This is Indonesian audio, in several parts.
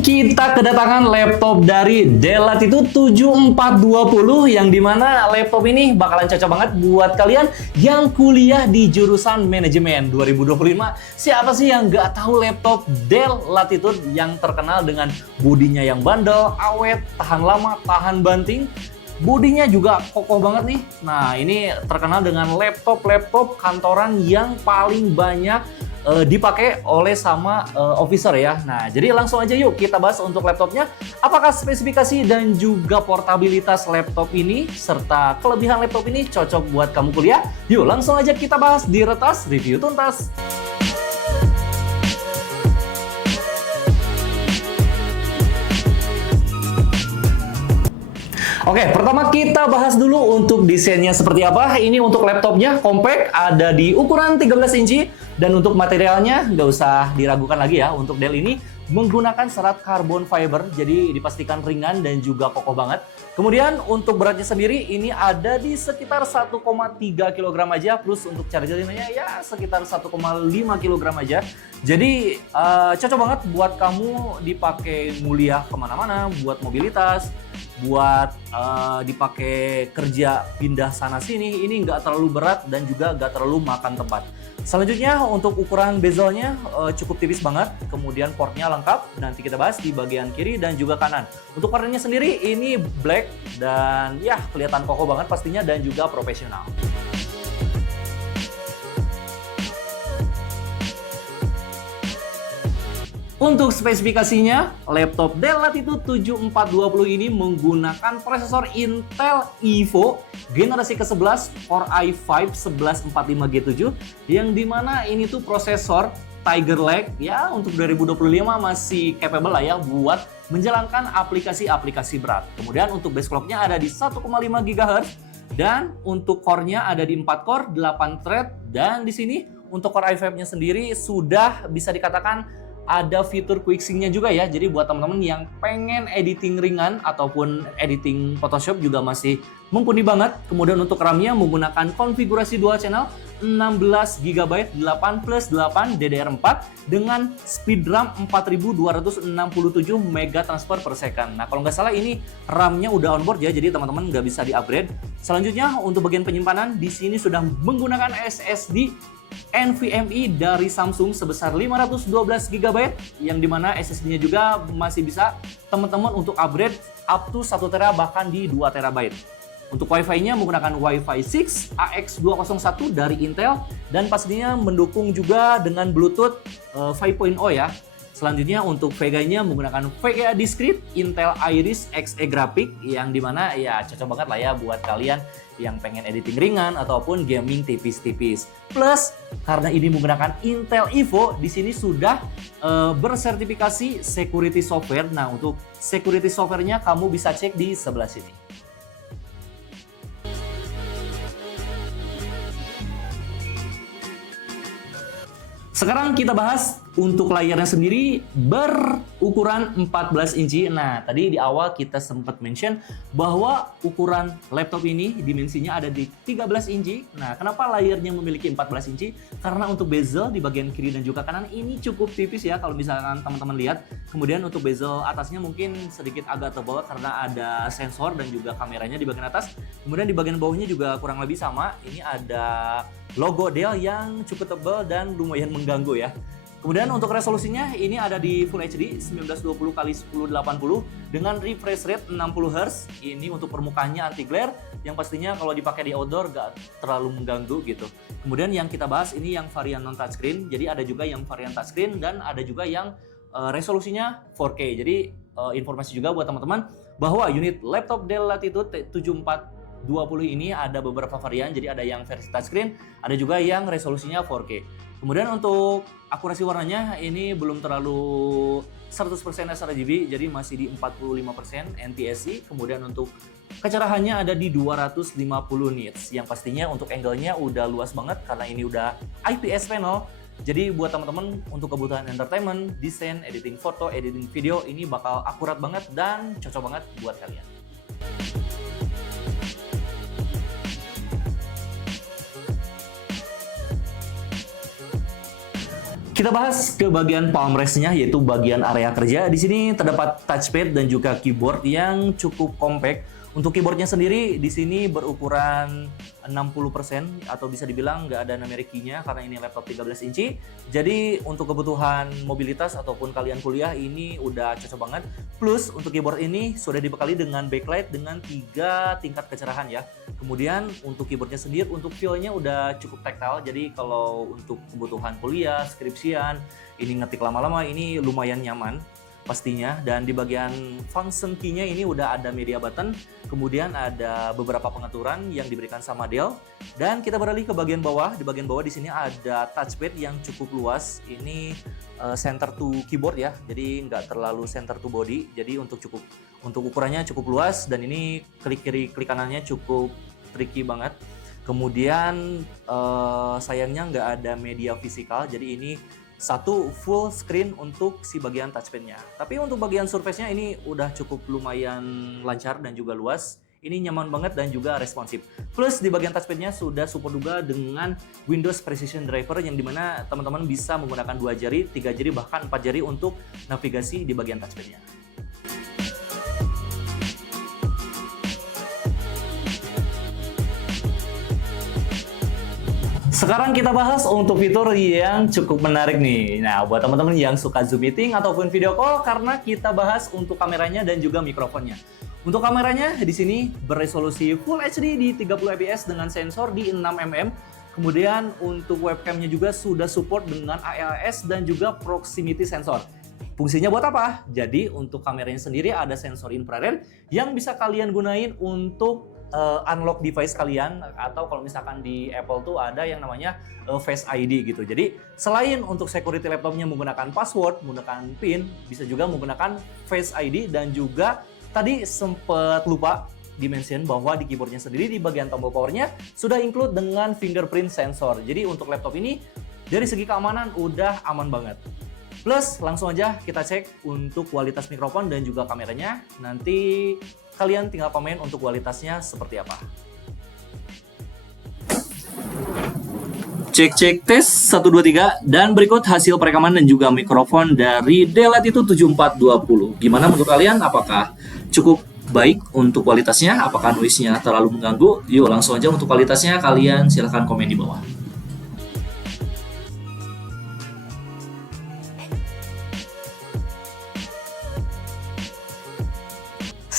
kita kedatangan laptop dari Dell Latitude 7420 yang dimana laptop ini bakalan cocok banget buat kalian yang kuliah di jurusan manajemen 2025. Siapa sih yang nggak tahu laptop Dell Latitude yang terkenal dengan bodinya yang bandel, awet, tahan lama, tahan banting. Bodinya juga kokoh banget nih. Nah, ini terkenal dengan laptop kantoran yang paling banyak dipakai oleh sama officer ya. Nah, jadi langsung aja yuk kita bahas untuk laptopnya. Apakah spesifikasi dan juga portabilitas laptop ini serta kelebihan laptop ini cocok buat kamu kuliah? Yuk langsung aja kita bahas di Retas Review Tuntas. Oke, pertama kita bahas dulu untuk desainnya seperti apa. Ini untuk laptopnya compact, ada di ukuran 13 inci. Dan untuk materialnya nggak usah diragukan lagi ya. Untuk Dell ini menggunakan serat carbon fiber, jadi dipastikan ringan dan juga kokoh banget. Kemudian untuk beratnya sendiri ini ada di sekitar 1,3 kg aja, plus untuk chargernya ya sekitar 1,5 kg aja. Jadi cocok banget buat kamu dipakai mulia kemana-mana, buat mobilitas, buat dipakai kerja pindah sana sini. Ini nggak terlalu berat dan juga nggak terlalu makan tempat. Selanjutnya untuk ukuran bezelnya cukup tipis banget, kemudian portnya lengkap, nanti kita bahas di bagian kiri dan juga kanan. Untuk warnanya sendiri ini black dan ya kelihatan kokoh banget pastinya dan juga profesional. Untuk spesifikasinya, laptop Dell Latitude 7420 ini menggunakan prosesor Intel Evo generasi ke-11 Core i5 1145G7 yang dimana ini tuh prosesor Tiger Lake ya untuk 2025 masih capable lah ya buat menjalankan aplikasi-aplikasi berat. Kemudian untuk base clock-nya ada di 1,5 GHz dan untuk core-nya ada di 4 core, 8 thread dan di sini untuk Core i5-nya sendiri sudah bisa dikatakan ada fitur quick sync-nya juga ya. Jadi buat teman-teman yang pengen editing ringan ataupun editing Photoshop juga masih mumpuni banget. Kemudian untuk RAM-nya menggunakan konfigurasi dual channel 16GB 8+8 DDR4 dengan speed RAM 4267 MB transfer per second. Nah, kalau nggak salah ini RAM-nya udah onboard ya, jadi teman-teman nggak bisa di-upgrade. Selanjutnya untuk bagian penyimpanan di sini sudah menggunakan SSD NVMe dari Samsung sebesar 512GB yang dimana SSD-nya juga masih bisa teman-teman untuk upgrade up to 1 TB bahkan di 2 TB. Untuk Wi-Fi-nya menggunakan Wi-Fi 6 AX201 dari Intel dan pastinya mendukung juga dengan Bluetooth 5.0 ya. Selanjutnya untuk VGA-nya menggunakan VGA Discrete Intel Iris Xe Graphic yang dimana ya cocok banget lah ya buat kalian yang pengen editing ringan ataupun gaming tipis-tipis. Plus karena ini menggunakan Intel Evo, di sini sudah bersertifikasi security software. Nah, untuk security software-nya kamu bisa cek di sebelah sini. Sekarang kita bahas untuk layarnya sendiri berukuran 14 inci. Nah, tadi di awal kita sempat mention bahwa ukuran laptop ini dimensinya ada di 13 inci. Nah, kenapa layarnya memiliki 14 inci? Karena untuk bezel di bagian kiri dan juga kanan ini cukup tipis ya kalau misalkan teman-teman lihat. Kemudian untuk bezel atasnya mungkin sedikit agak tebal karena ada sensor dan juga kameranya di bagian atas. Kemudian di bagian bawahnya juga kurang lebih sama. Ini ada logo Dell yang cukup tebal dan lumayan mengganggu ya. Kemudian untuk resolusinya ini ada di Full HD 1920x1080 dengan refresh rate 60Hz. Ini untuk permukaannya anti glare yang pastinya kalau dipakai di outdoor gak terlalu mengganggu gitu. Kemudian yang kita bahas ini yang varian non touchscreen. Jadi ada juga yang varian touchscreen dan ada juga yang resolusinya 4K. Jadi informasi juga buat teman-teman bahwa unit laptop Dell Latitude 7420 ini ada beberapa varian. Jadi ada yang versi touchscreen, ada juga yang resolusinya 4K. Kemudian untuk akurasi warnanya ini belum terlalu 100% sRGB, jadi masih di 45% NTSC. Kemudian untuk kecerahannya ada di 250 nits, yang pastinya untuk angle-nya udah luas banget karena ini udah IPS panel. Jadi buat teman-teman untuk kebutuhan entertainment, desain, editing foto, editing video ini bakal akurat banget dan cocok banget buat kalian. Kita bahas ke bagian palm rest-nya, yaitu bagian area kerja. Di sini terdapat touchpad dan juga keyboard yang cukup compact. Untuk keyboardnya sendiri di sini berukuran 60% atau bisa dibilang nggak ada numeric key-nya karena ini laptop 13 inci. Jadi untuk kebutuhan mobilitas ataupun kalian kuliah ini udah cocok banget. Plus untuk keyboard ini sudah dibekali dengan backlight dengan 3 tingkat kecerahan ya. Kemudian untuk keyboardnya sendiri untuk feel-nya udah cukup tactile. Jadi kalau untuk kebutuhan kuliah, skripsian, ini ngetik lama-lama ini lumayan nyaman pastinya. Dan di bagian function key-nya ini udah ada media button, kemudian ada beberapa pengaturan yang diberikan sama Dell. Dan kita beralih ke bagian bawah. Di bagian bawah di sini ada touchpad yang cukup luas. Ini center to keyboard ya, jadi nggak terlalu center to body. Jadi untuk ukurannya cukup luas dan ini klik kiri klik kanannya cukup tricky banget. Kemudian sayangnya nggak ada media fisikal, jadi ini satu full screen untuk si bagian touchpad-nya. Tapi untuk bagian surface-nya ini udah cukup lumayan lancar dan juga luas. Ini nyaman banget dan juga responsif. Plus di bagian touchpad-nya sudah support juga dengan Windows Precision Driver yang dimana teman-teman bisa menggunakan 2 jari, 3 jari, bahkan 4 jari untuk navigasi di bagian touchpad-nya. Sekarang kita bahas untuk fitur yang cukup menarik nih. Nah, buat teman-teman yang suka Zoom meeting ataupun video call, karena kita bahas untuk kameranya dan juga mikrofonnya. Untuk kameranya di sini beresolusi Full HD di 30 fps dengan sensor di 6 mm. Kemudian untuk webcamnya juga sudah support dengan ALS dan juga proximity sensor. Fungsinya buat apa? Jadi untuk kameranya sendiri ada sensor infrared yang bisa kalian gunain untuk unlock device kalian, atau kalau misalkan di Apple tuh ada yang namanya Face ID gitu. Jadi selain untuk security laptopnya menggunakan password, menggunakan PIN, bisa juga menggunakan Face ID. Dan juga tadi sempat lupa di-mention bahwa di keyboardnya sendiri di bagian tombol powernya sudah include dengan fingerprint sensor. Jadi untuk laptop ini dari segi keamanan udah aman banget. Plus langsung aja kita cek untuk kualitas mikrofon dan juga kameranya. Nanti kalian tinggal komen untuk kualitasnya seperti apa. Cek tes 1 2 3 dan berikut hasil perekaman dan juga mikrofon dari Dell Latitude 7420. Gimana menurut kalian? Apakah cukup baik untuk kualitasnya? Apakah noise-nya terlalu mengganggu? Yuk langsung aja untuk kualitasnya kalian silahkan komen di bawah.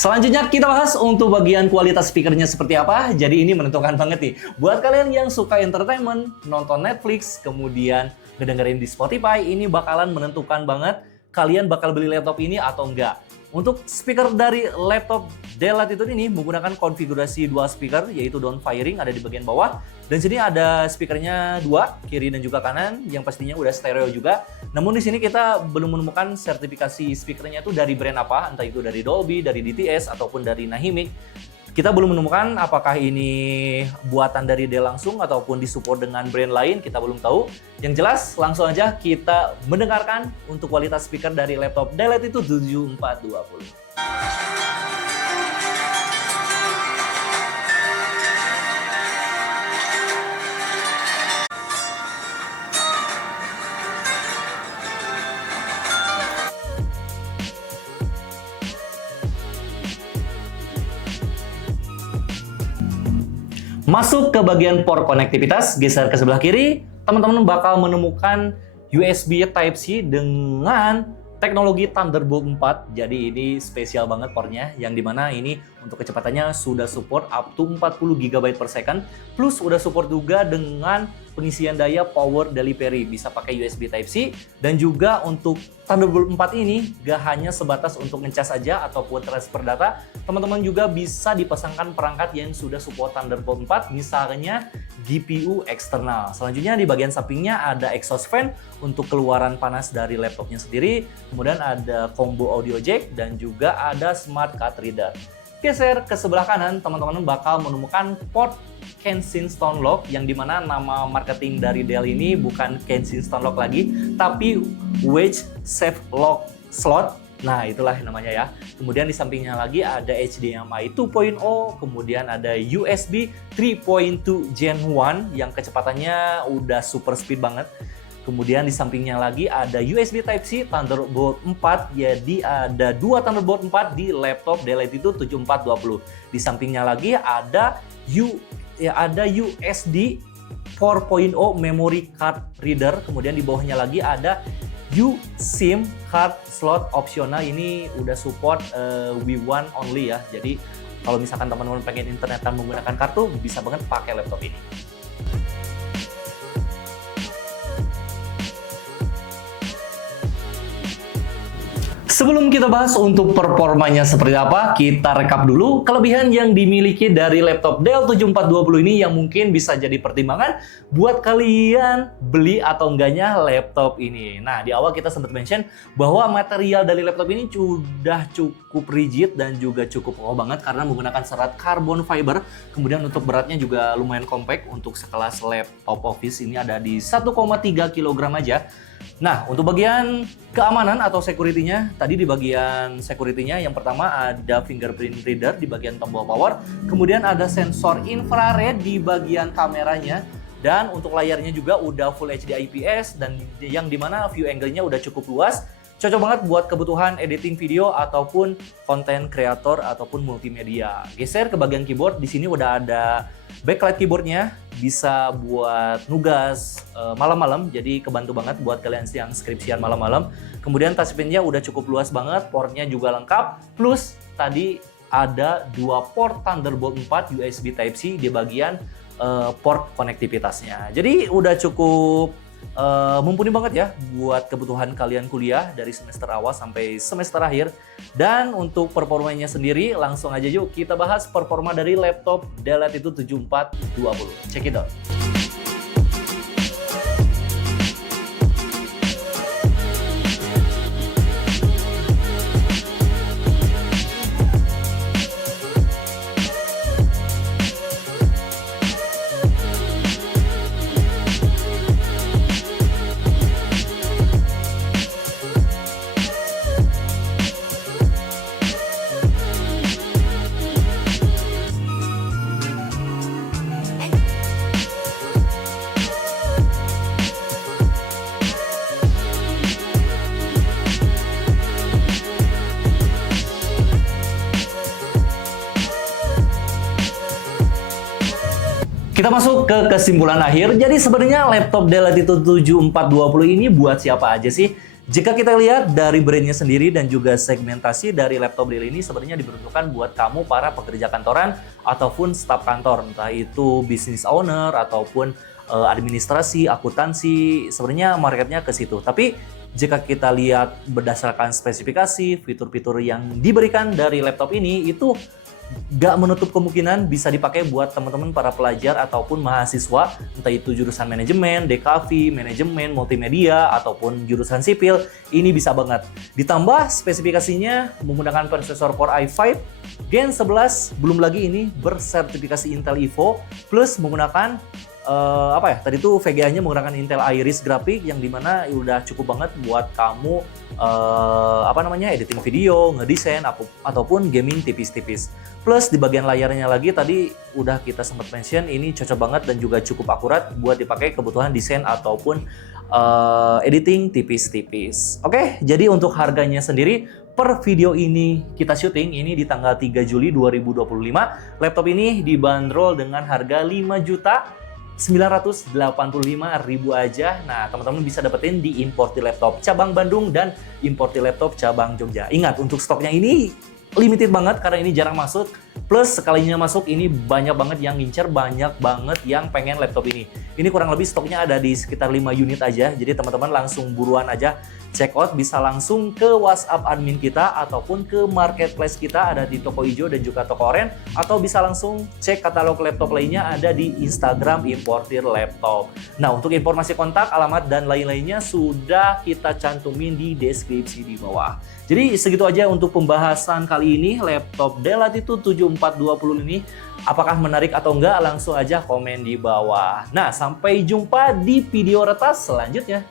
Selanjutnya kita bahas untuk bagian kualitas speakernya seperti apa. Jadi ini menentukan banget nih. Buat kalian yang suka entertainment, nonton Netflix, kemudian ngedengerin di Spotify, ini bakalan menentukan banget kalian bakal beli laptop ini atau enggak. Untuk speaker dari laptop Dell Latitude ini menggunakan konfigurasi dual speaker, yaitu down firing ada di bagian bawah. Dan sini ada speakernya 2, kiri dan juga kanan, yang pastinya udah stereo juga. Namun di sini kita belum menemukan sertifikasi speakernya itu dari brand apa, entah itu dari Dolby, dari DTS, ataupun dari Nahimic. Kita belum menemukan apakah ini buatan dari Dell langsung ataupun disupport dengan brand lain, kita belum tahu. Yang jelas langsung aja kita mendengarkan untuk kualitas speaker dari laptop Dell Latitude 7420. Masuk ke bagian port konektivitas, geser ke sebelah kiri, teman-teman bakal menemukan USB Type-C dengan teknologi Thunderbolt 4. Jadi ini spesial banget portnya, yang dimana ini untuk kecepatannya sudah support up to 40 GB per second, plus udah support juga dengan pengisian daya power delivery, bisa pakai USB Type-C. Dan juga untuk Thunderbolt 4 ini gak hanya sebatas untuk ngecas aja ataupun transfer data, teman-teman juga bisa dipasangkan perangkat yang sudah support Thunderbolt 4, misalnya GPU eksternal. Selanjutnya di bagian sampingnya ada exhaust fan untuk keluaran panas dari laptopnya sendiri, kemudian ada combo audio jack dan juga ada smart card reader. Geser ke sebelah kanan, teman-teman bakal menemukan port Kensington Lock, yang dimana nama marketing dari Dell ini bukan Kensington Lock lagi, tapi Wedge Safe Lock Slot. Nah, itulah namanya ya. Kemudian di sampingnya lagi ada HDMI 2.0, kemudian ada USB 3.2 Gen 1 yang kecepatannya udah super speed banget. Kemudian di sampingnya lagi ada USB Type-C Thunderbolt 4. Jadi ada 2 Thunderbolt 4 di laptop Dell Latitude 7420. Di sampingnya lagi ada USB 4.0 memory card reader. Kemudian di bawahnya lagi ada U-SIM card slot opsional. Ini udah support W1 only ya. Jadi kalau misalkan teman-teman pengen internetan menggunakan kartu, bisa banget pakai laptop ini. Sebelum kita bahas untuk performanya seperti apa, kita rekap dulu kelebihan yang dimiliki dari laptop Dell 7420 ini yang mungkin bisa jadi pertimbangan buat kalian beli atau enggaknya laptop ini. Nah, di awal kita sempat mention bahwa material dari laptop ini sudah cukup rigid dan juga cukup kokoh banget karena menggunakan serat carbon fiber. Kemudian untuk beratnya juga lumayan compact, untuk sekelas laptop office ini ada di 1,3 kg aja. Nah, untuk bagian keamanan atau security-nya, tadi di bagian security-nya yang pertama ada fingerprint reader di bagian tombol power, kemudian ada sensor infrared di bagian kameranya, dan untuk layarnya juga udah Full HD IPS dan yang dimana view angle-nya udah cukup luas. Cocok banget buat kebutuhan editing video ataupun konten kreator ataupun multimedia. Geser ke bagian keyboard, di sini udah ada backlight keyboardnya, bisa buat nugas malam-malam, jadi kebantu banget buat kalian yang skripsian malam-malam. Kemudian touchpad-nya udah cukup luas banget, portnya juga lengkap, plus tadi ada 2 port Thunderbolt 4 USB Type-C di bagian port konektivitasnya. Jadi udah cukup mumpuni banget ya buat kebutuhan kalian kuliah dari semester awal sampai semester akhir. Dan untuk performanya sendiri, langsung aja yuk kita bahas performa dari laptop Dell Latitude 7420. Check it out. Kita masuk ke kesimpulan akhir. Jadi sebenarnya laptop Dell Latitude 7420 ini buat siapa aja sih? Jika kita lihat dari brandnya sendiri dan juga segmentasi dari laptop Dell ini sebenarnya diperuntukkan buat kamu para pekerja kantoran ataupun staf kantor, entah itu business owner ataupun administrasi, akuntansi, sebenarnya marketnya ke situ. Tapi jika kita lihat berdasarkan spesifikasi, fitur-fitur yang diberikan dari laptop ini itu gak menutup kemungkinan bisa dipakai buat teman-teman para pelajar ataupun mahasiswa, entah itu jurusan manajemen, DKV, manajemen, multimedia, ataupun jurusan sipil, ini bisa banget. Ditambah spesifikasinya menggunakan prosesor Core i5 Gen 11, belum lagi ini bersertifikasi Intel Evo, plus menggunakan tadi tuh VGA-nya menggunakan Intel Iris grafik yang dimana udah cukup banget buat kamu editing video, ngedesain ataupun gaming tipis-tipis. Plus di bagian layarnya lagi tadi udah kita sempat mention, ini cocok banget dan juga cukup akurat buat dipakai kebutuhan desain ataupun editing tipis-tipis. Oke, jadi untuk harganya sendiri per video ini kita syuting ini di tanggal 3 Juli 2025, laptop ini dibanderol dengan harga 5.985.000 aja. Nah, teman-teman bisa dapetin di Importi Laptop cabang Bandung dan Importi Laptop cabang Jogja. Ingat, untuk stoknya ini limited banget karena ini jarang masuk. Plus sekalinya masuk ini banyak banget yang ngincer, banyak banget yang pengen laptop ini. Ini kurang lebih stoknya ada di sekitar 5 unit aja. Jadi teman-teman langsung buruan aja check out, bisa langsung ke WhatsApp admin kita ataupun ke marketplace kita ada di toko hijau dan juga toko oranye, atau bisa langsung cek katalog laptop lainnya ada di Instagram Importir Laptop. Nah, untuk informasi kontak, alamat dan lain-lainnya sudah kita cantumin di deskripsi di bawah. Jadi segitu aja untuk pembahasan kali ini laptop Dell Latitude 7420 ini. Apakah menarik atau enggak? Langsung aja komen di bawah. Nah, sampai jumpa di video retas selanjutnya.